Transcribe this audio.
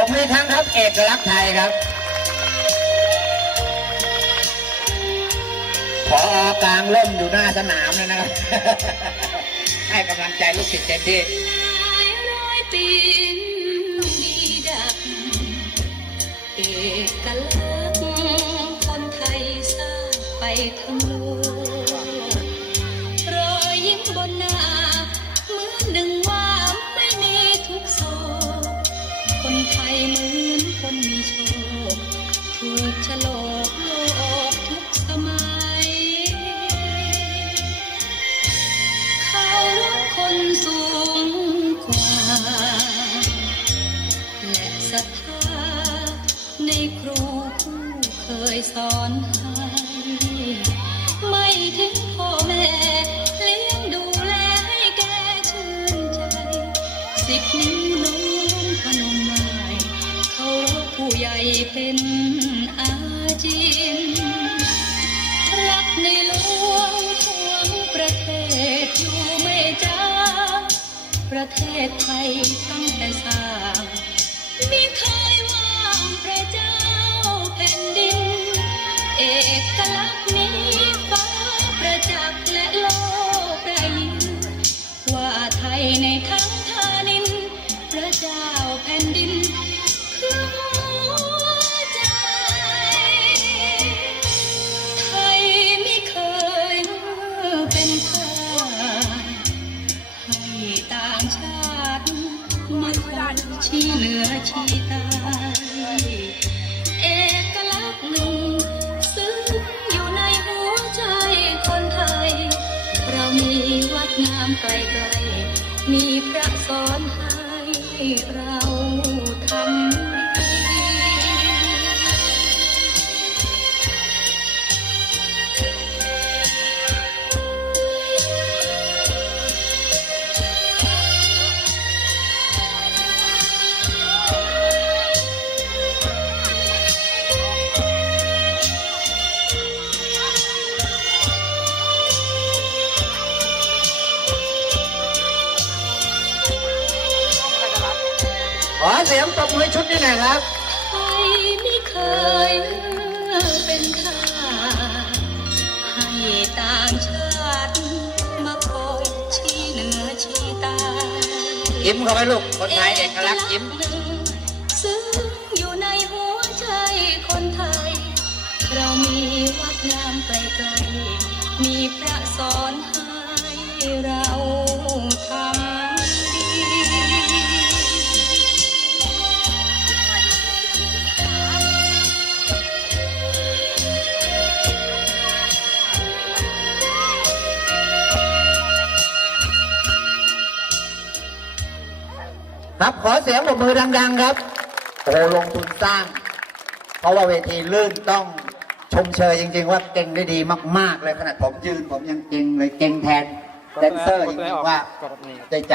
ตรงนี้ครั้งครับเอกลักษณ์ไทยครับพอกลางร่มอยู่หน้าสนามเลยนะครับ ให้กำลังใจลูกศิษย์เต็มที่เอกลักษณ์คนไทยสร้างไปทั้งโลก ศรัทธาในครูผู้เคยสอนให้ไม่ทิ้งพ่อแม่เลี้ยงดูแลให้แกชื่นใจ สิบนิ้วน้มพนมไหวเขารพผู้ใหญ่เป็นอาจินรักในหลวงห่วงประเทศอยู่ไม่จ้าประเทศไทยตั้งแต่สร้าง ไม่เคยว่างพระเจ้า นชี้เหนือชี้ใต้เอกลักษณ์หนึ่งซึ่งอยู่ในหัวใจคนไทย เรามีวัดงามไกลๆมีพระสอนให้เรา อเสียงตบมือชุดนี้หน่อยครับไทยไม่เคยเป็นทาสให้ต่างชาติมาคอยชี้เหนือชี้ใต้ยิ้มเข้าไปลูก คนไทยเอกลักษณ์ยิ้มหนึ่งซึ่งอยู่ในหัวใจคนไทย เรามีวัดงามไกลๆมีพระสอนให้เรา ครับขอเสียงปรบมือดัง ๆ ครับโอ้โหลงทุนสร้าง เพราะว่าเวทีลื่นต้องชมเชยจริง ๆ ว่าเก่งได้ดีมาก ๆ เลยขนาดผมยืนผมยังเก่งเลยเก่งแทนแดนเซอร์จริงๆว่าได้ใจ